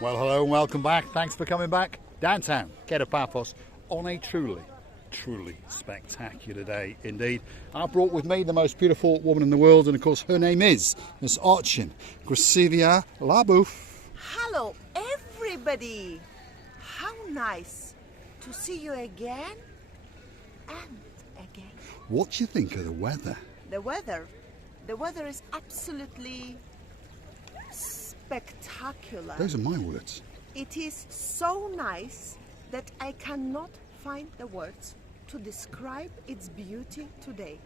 Well, hello and welcome back. Thanks for coming back. Downtown Kato Paphos on a truly spectacular day indeed. I brought with me the most beautiful woman in the world, and of course her name is Miss Archin Gracivia Labouf. Hello everybody! How nice to see you again and again. What do you think of the weather? The weather is absolutely spectacular. Those are my words. It is so nice that I cannot find the words to describe its beauty today.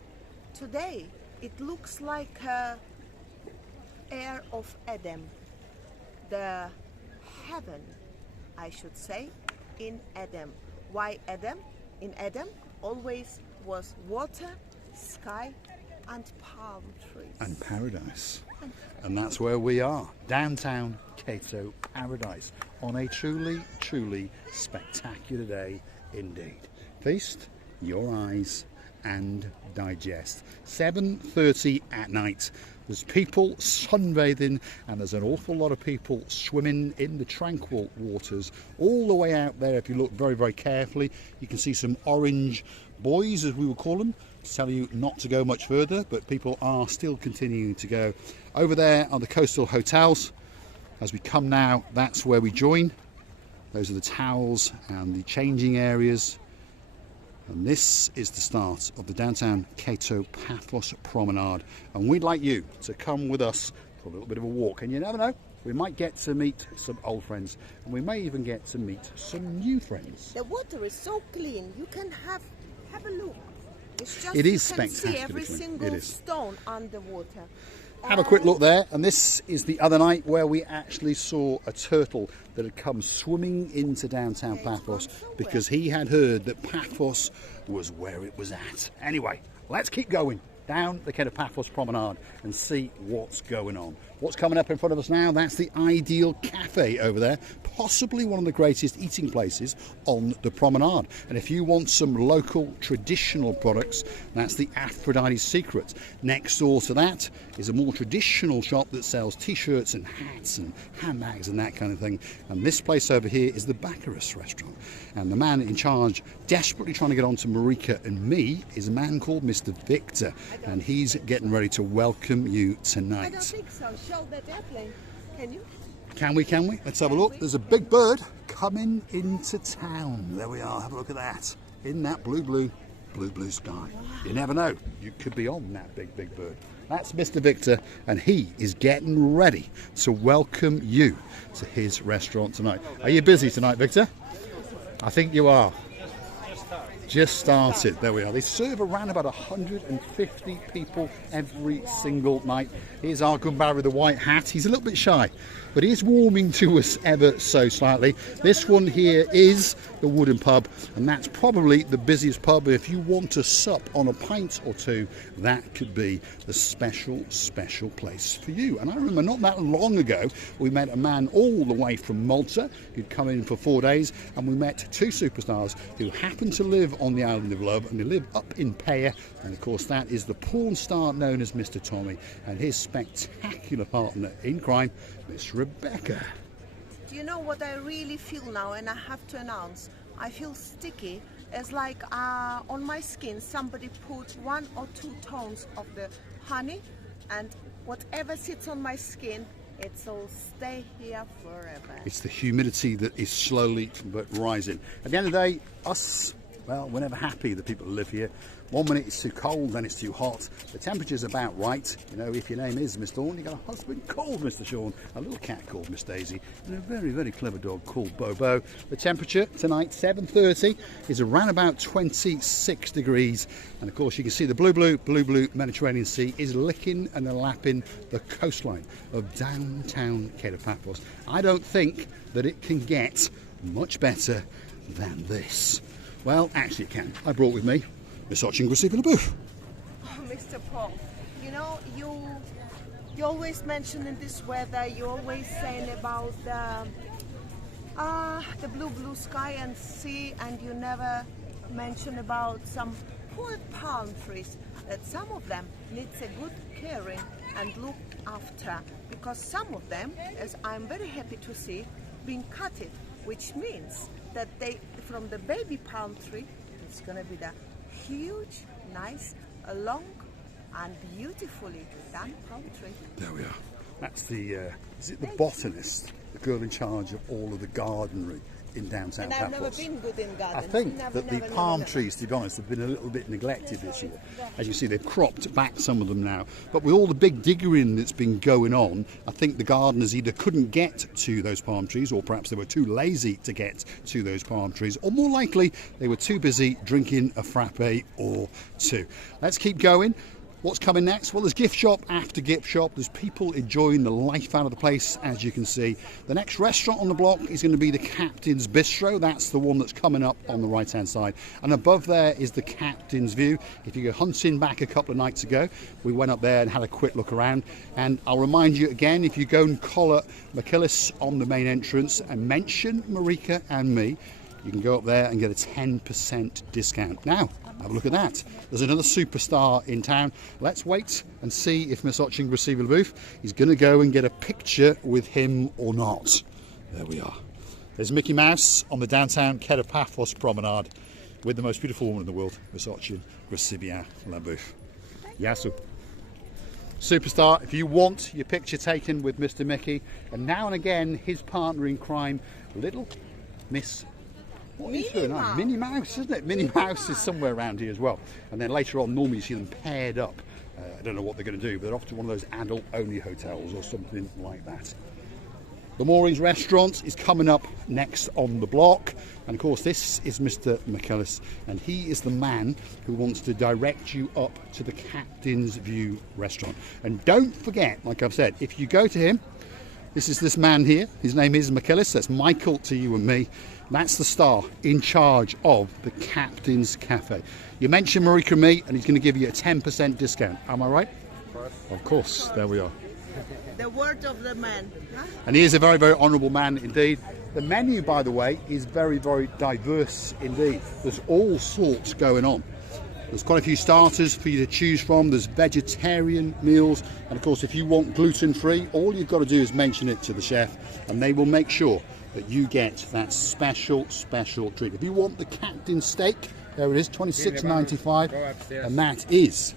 Today it looks like air of Eden, the heaven, I should say, in Eden. Why Eden? In Eden always was water, sky and palm trees. And paradise. And that's where we are, downtown Kato Paradise, on a truly spectacular day indeed. Feast your eyes and digest. 7:30 at night. There's people sunbathing and there's an awful lot of people swimming in the tranquil waters all the way out there. If you look very carefully, you can see some orange buoys, as we will call them, to tell you not to go much further, but people are still continuing to go. Over there are the coastal hotels. As we come now, that's where we join. Those are the towels and the changing areas. And this is the start of the downtown Kato Paphos Promenade. And we'd like you to come with us for a little bit of a walk. And you never know, we might get to meet some old friends, and we may even get to meet some new friends. The water is so clean, you can have a look. It's just, it is you can spectacular. see every single stone underwater. Have a quick look there, and this is the other night where we actually saw a turtle that had come swimming into downtown Paphos because he had heard that Paphos was where it was at. Anyway, let's keep going down the Kato Paphos Promenade and see what's going on. What's coming up in front of us now? That's the Ideal Cafe over there, possibly one of the greatest eating places on the promenade. And if you want some local traditional products, that's the Aphrodite's Secret. Next door to that is a more traditional shop that sells t-shirts and hats and handbags and that kind of thing. And this place over here is the Baccarat restaurant. And the man in charge, desperately trying to get on to Marika and me, is a man called Mr. Victor. And he's getting ready to welcome you tonight. I don't think so. Show that airplane. Can you? Can we? Let's have a look. There's a big bird coming into town. There we are. Have a look at that. In that blue sky. Wow. You never know. You could be on that big bird. That's Mr. Victor, and he is getting ready to welcome you to his restaurant tonight. Are you busy tonight, Victor? I think you are. Just started. There we are. They serve around about 150 people every single night. Here's our good Barry with the white hat. He's a little bit shy, but he is warming to us ever so slightly. This one here is the Wooden Pub, and that's probably the busiest pub. If you want to sup on a pint or two, that could be the special place for you. And I remember not that long ago, we met a man all the way from Malta who'd come in for 4 days, and we met two superstars who happened to live on the island of Love, and they live up in Paya. And of course that is the porn star known as Mr. Tommy and his spectacular partner in crime, Miss Rebecca. Do you know what I really feel now, and I have to announce? I feel sticky. It's like on my skin somebody put 1 or 2 tones of the honey, and whatever sits on my skin, it'll stay here forever. It's the humidity that is slowly but rising. At the end of the day, well, we're never happy, the people who live here. 1 minute it's too cold, then it's too hot. The temperature's about right. You know, if your name is Miss Dawn, you've got a husband called Mr. Sean, a little cat called Miss Daisy, and a very clever dog called Bobo. The temperature tonight, 7:30, is around about 26 degrees. And of course you can see the blue Mediterranean Sea is licking and lapping the coastline of downtown Kato Paphos. I don't think that it can get much better than this. Well, actually it can. I brought with me Miss Archin Gracivia Labouf. Oh, Mr. Paul, you know, you always mention in this weather, you're always saying about the blue sky and sea, and you never mention about some poor palm trees, that some of them needs a good caring and look after, because some of them, as I'm very happy to see, been cut it, which means that they, from the baby palm tree, it's going to be the huge, nice, long and beautifully done palm tree. There we are. That's the, is it the botanist, the girl in charge of all of the gardenery in downtown And I've never Paphos? been good in garden. I think Never, that the never, palm never. trees, to be honest, have been a little bit neglected this year. As you see, they've cropped back some of them now. But with all the big diggering that's been going on, I think the gardeners either couldn't get to those palm trees, or perhaps they were too lazy to get to those palm trees, or more likely, they were too busy drinking a frappe or two. Let's keep going. What's coming next? Well, there's gift shop after gift shop. There's people enjoying the life out of the place, as you can see. The next restaurant on the block is going to be the Captain's Bistro. That's the one that's coming up on the right-hand side. And above there is the Captain's View. If you go hunting back a couple of nights ago, we went up there and had a quick look around. And I'll remind you again, if you go and collar McKillis on the main entrance and mention Marika and me, you can go up there and get a 10% discount. Now, have a look at that. There's another superstar in town. Let's wait and see if Miss Oching receives the booth. He's going to go and get a picture with him or not. There we are. There's Mickey Mouse on the downtown Kato Paphos Promenade with the most beautiful woman in the world, Miss Oching receive la booth. Yasu. Superstar, if you want your picture taken with Mr. Mickey, and now and again his partner in crime, little Miss... What is her name? Minnie Mouse, isn't it? Minnie Mouse is somewhere around here as well. And then later on, normally you see them paired up. I don't know what they're going to do, but they're off to one of those adult-only hotels or something like that. The Maureen's Restaurant is coming up next on the block. And of course, this is Mr. McKillis, and he is the man who wants to direct you up to the Captain's View restaurant. And don't forget, like I've said, if you go to him, this is this man here. His name is McKillis. That's Michael to you and me. That's the star in charge of the Captain's Cafe. You mention Marika and me, and he's going to give you a 10% discount. Am I right? Of course. There we are. The word of the man. Huh? And he is a very, very honourable man indeed. The menu, by the way, is very, very diverse indeed. There's all sorts going on. There's quite a few starters for you to choose from. There's vegetarian meals. And of course, if you want gluten-free, all you've got to do is mention it to the chef, and they will make sure that you get that special treat. If you want the Captain steak, there it is, $26.95, and that is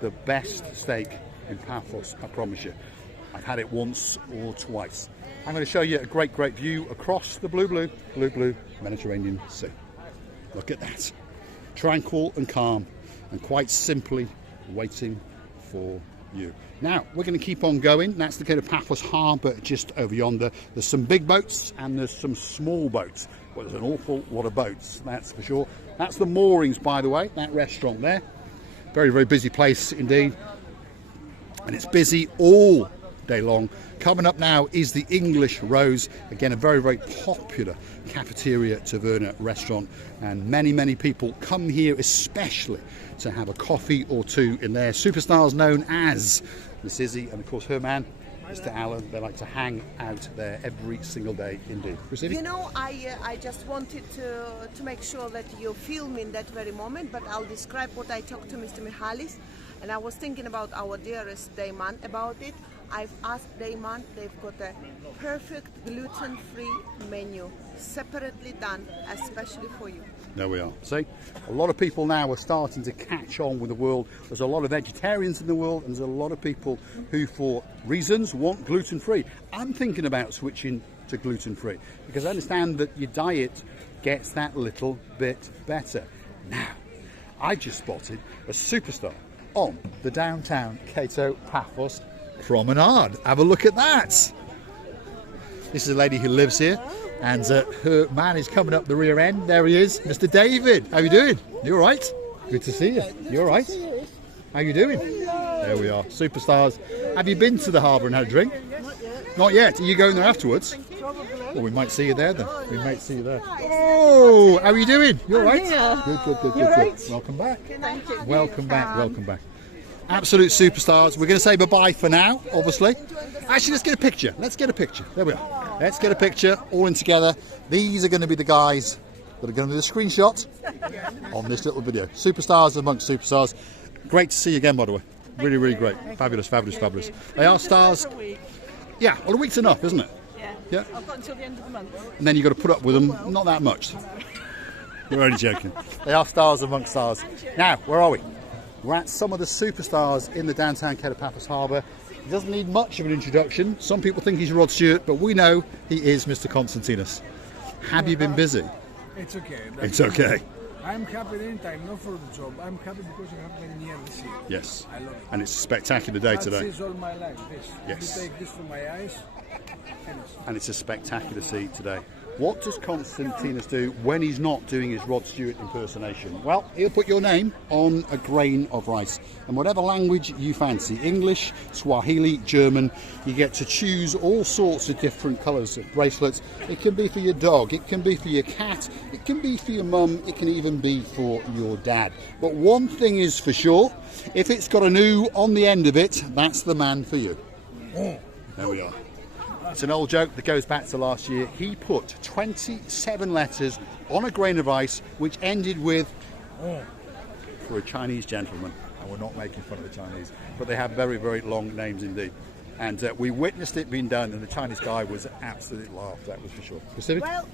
the best steak in Paphos, I promise you. I've had it once or twice. I'm going to show you a great view across the blue Mediterranean Sea. Look at that. Tranquil and calm, and quite simply waiting for you. Now, we're going to keep on going. That's the Kato Paphos Harbour just over yonder. There's some big boats and there's some small boats. Well, there's an awful lot of boats, that's for sure. That's the Moorings, by the way, that restaurant there. Very, very busy place indeed. And it's busy all day long. Coming up now is the English Rose. Again, a very, very popular cafeteria taverna restaurant. And many people come here especially to have a coffee or two in there. Superstars known as Miss Izzy and of course her man, Mr. Allen. They like to hang out there every single day indeed. You know, I just wanted to make sure that you film in that very moment, but I'll describe what I talked to Mr. Michalis, and I was thinking about our dearest Dayman about it. I've asked Dayman, they've got a perfect gluten-free menu, separately done, especially for you. There we are. See, a lot of people now are starting to catch on with the world. There's a lot of vegetarians in the world, and there's a lot of people who, for reasons, want gluten-free. I'm thinking about switching to gluten-free because I understand that your diet gets that little bit better. Now, I just spotted a superstar on the downtown Kato Paphos Promenade. Have a look at that. This is a lady who lives here, and her man is coming up the rear end. There he is, Mr. David. How you doing? You all right? Good to see you. You all right? How you doing? There we are, superstars. Have you been to the harbour and had a drink? Not yet. Not yet. Are you going there afterwards? Probably. Well, we might see you there then. We might see you there. Oh, how are you doing? You all right? Good. Welcome back. Thank you. Welcome back. Absolute superstars. We're going to say bye-bye for now, obviously. Actually, let's get a picture. There we are. Let's get a picture all in together. These are going to be the guys that are going to do the screenshot on this little video. Superstars amongst superstars. Great to see you again, by the way. Really great. Fabulous. They are stars. Yeah, well, a week's enough, isn't it? Yeah. Yeah. I've got until the end of the month. And then you've got to put up with them, not that much. We're only joking. They are stars amongst stars. Now, where are we? We're at some of the superstars in the downtown Kato Paphos harbour. He doesn't need much of an introduction. Some people think he's Rod Stewart, but we know he is Mr. Konstantinos. Have you been busy? It's okay. It's okay. I'm happy anytime, not for the job. I'm happy because I have been near the sea. Yes. I love it. And it's a spectacular day today. This is all my life, this. Yes. You take this from my eyes, finish. And it's a spectacular sea today. What does Konstantinos do when he's not doing his Rod Stewart impersonation? Well, he'll put your name on a grain of rice. And whatever language you fancy, English, Swahili, German, you get to choose all sorts of different colours of bracelets. It can be for your dog, it can be for your cat, it can be for your mum, it can even be for your dad. But one thing is for sure, if it's got an oo on the end of it, that's the man for you. There we are. It's an old joke that goes back to last year. He put 27 letters on a grain of ice, which ended with for a Chinese gentleman. And we're not making fun of the Chinese, but they have very, very long names indeed. And we witnessed it being done, and the Chinese guy was absolutely laughed, that was for sure. Pacific? Well,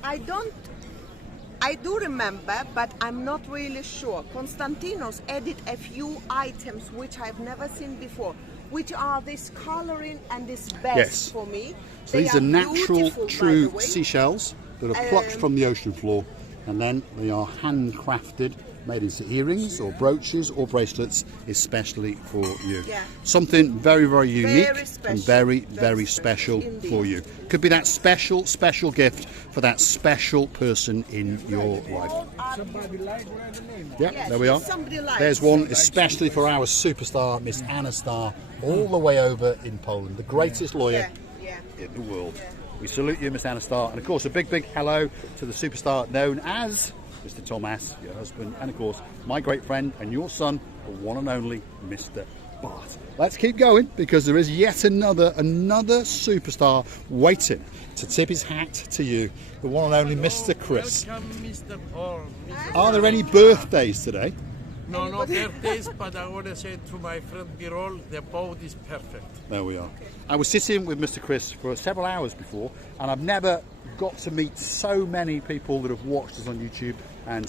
I do remember, but I'm not really sure. Konstantinos added a few items which I've never seen before, which are this colouring and this best Yes. for me. So They these are natural, beautiful, by true the way. seashells that are plucked from the ocean floor, and then they are handcrafted, made into earrings or brooches or bracelets, especially for you. Yeah. Something very, very unique Very special. and very, Very very special special indeed. for you. Could be that special, special gift for that special person in your life. Somebody like where the name. Yeah, Yes, there we are. somebody likes There's one it. especially for our superstar, Miss Anna Starr, all the way over in Poland, the greatest lawyer Yeah, yeah. in the world. We salute you, Miss Anna Starr, and of course a big, big hello to the superstar known as Mr. Thomas, your husband, and of course my great friend and your son, the one and only Mr. Bart. Let's keep going because there is yet another superstar waiting to tip his hat to you, the one and only Mr. Chris. Welcome, Mr. Paul. Are there any birthdays today? No, no birthdays, but I want to say to my friend Birol, the boat is perfect. There we are. I was sitting with Mr. Chris for several hours before, and I've never got to meet so many people that have watched us on YouTube. And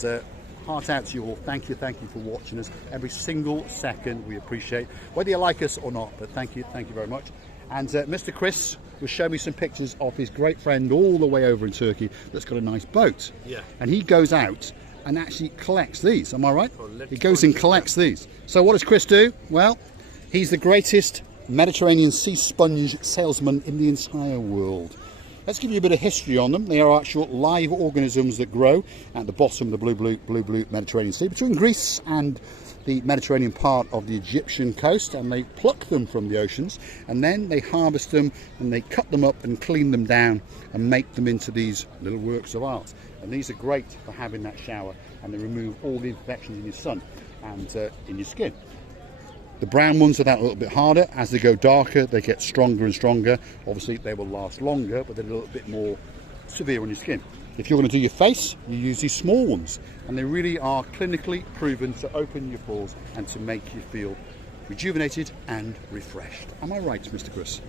heart out to you all. Thank you for watching us. Every single second we appreciate, whether you like us or not. But thank you very much. And Mr. Chris was showing me some pictures of his great friend all the way over in Turkey that's got a nice boat. Yeah. And he goes out and actually collects these. Am I right? He goes and collects these. So what does Chris do? Well, he's the greatest Mediterranean sea sponge salesman in the entire world. Let's give you a bit of history on them. They are actual live organisms that grow at the bottom of the blue Mediterranean Sea, between Greece and the Mediterranean part of the Egyptian coast, and they pluck them from the oceans, and then they harvest them and they cut them up and clean them down and make them into these little works of art. And these are great for having that shower, and they remove all the infections in your sun and in your skin. The brown ones are that a little bit harder. As they go darker, they get stronger and stronger. Obviously, they will last longer, but they're a little bit more severe on your skin. If you're going to do your face, you use these small ones, and they really are clinically proven to open your pores and to make you feel rejuvenated and refreshed. Am I right, Mr. Chris?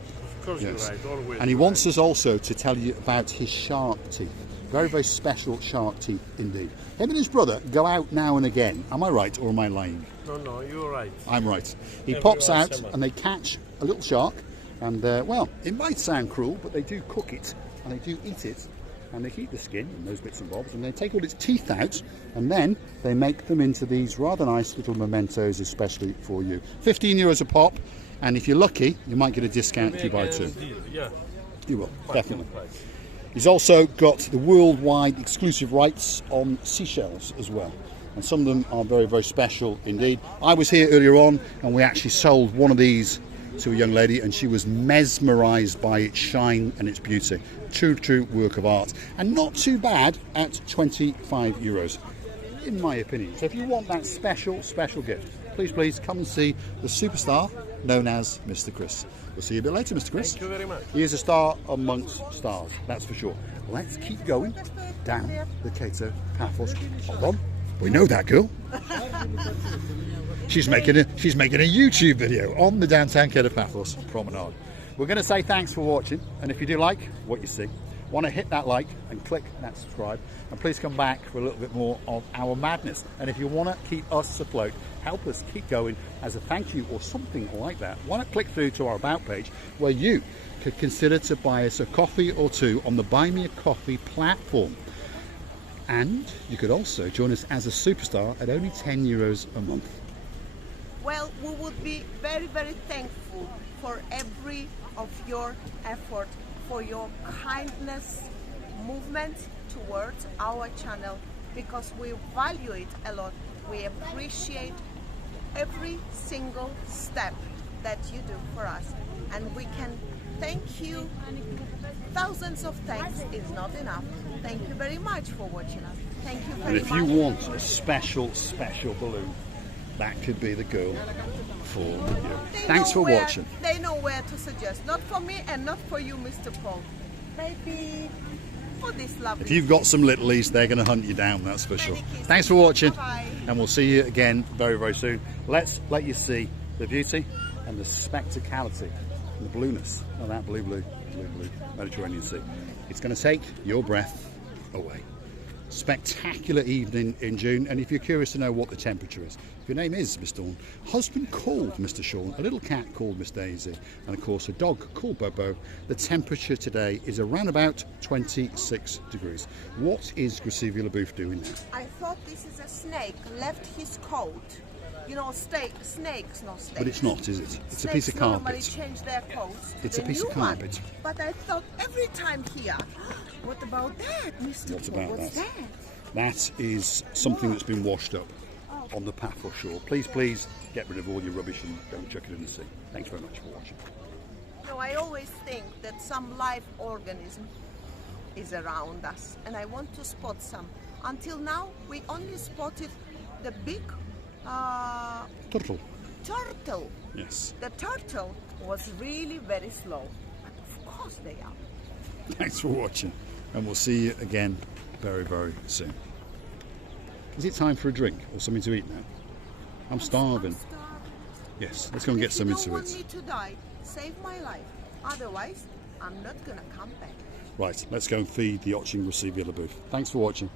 Of course Yes. you're right, always. And he wants us also to tell you about his shark teeth. Very, very special shark teeth indeed. Him and his brother go out now and again. Am I right or am I lying? No, you're right. I'm right. He Every pops out last summer. and they catch a little shark, and well, it might sound cruel, but they do cook it and they do eat it, and they keep the skin and those bits and bobs, and they take all its teeth out, and then they make them into these rather nice little mementos, especially for you. 15 euros a pop, and if you're lucky, you might get a discount if you buy two. Yeah. You will, definitely. He's also got the worldwide exclusive rights on seashells as well. And some of them are very, very special indeed. I was here earlier on and we actually sold one of these to a young lady, and she was mesmerised by its shine and its beauty. True work of art. And not too bad at 25 euros, in my opinion. So if you want that special gift, please come and see the superstar known as Mr. Chris. We'll see you a bit later, Mr. Chris. Thank you very much. He is a star amongst stars, that's for sure. Let's keep going down the Kato Paphos. Hold on, we know that girl. She's making a YouTube video on the downtown Kato Paphos Promenade. We're going to say thanks for watching, and if you do like what you see, Want to hit that like and click that subscribe, and please come back for a little bit more of our madness. And if you want to keep us afloat, help us keep going as a thank you or something like that, why not click through to our About page where you could consider to buy us a coffee or two on the Buy Me a Coffee platform. And you could also join us as a superstar at only €10 a month. Well, we would be very, very thankful for every of your effort, for your kindness movement towards our channel, because we value it a lot. We appreciate every single step that you do for us, and we can thank you. Thousands of thanks is not enough. Thank you very much for watching us. Thank you very much. And if you want a special balloon, that could be the girl for you. Thanks for watching. They know where to suggest. Not for me and not for you, Mr. Paul. Maybe for this lovely. If you've got some littlies, they're going to hunt you down, that's for sure. kisses. Thanks for watching. Bye-bye. And we'll see you again very, very soon. Let's let you see the beauty and the spectacality and the blueness of that blue Mediterranean Sea. It's going to take your breath away. Spectacular evening in June, and if you're curious to know what the temperature is, if your name is Miss Dawn, husband called Mr. Sean, a little cat called Miss Daisy, and of course a dog called Bobo, the temperature today is around about 26 degrees. What is Graciela LaBeouf doing now? I thought this is a snake left his coat. You know, snakes, not snakes. But it's not, is it? It's a piece of Snakes normally carpet. change their coats. It's The a piece of new one. carpet. But I thought every time here, what about that, Mr. What Paul? about What's that? that? That is something that's been washed up on the Paphos shore. Please get rid of all your rubbish and don't chuck it in the sea. Thanks very much for watching. No, I always think that some live organism is around us, and I want to spot some. Until now, we only spotted the big Turtle. turtle. Yes. The turtle was really very slow, but of course they are. Thanks for watching, and we'll see you again very, very soon. Is it time for a drink or something to eat now? I'm starving. Yes, let's go and get something If you to don't want eat. me to die, save my life. Otherwise, I'm not gonna come back. Right, let's go and feed the Oching Graciela LaBeouf. Thanks for watching.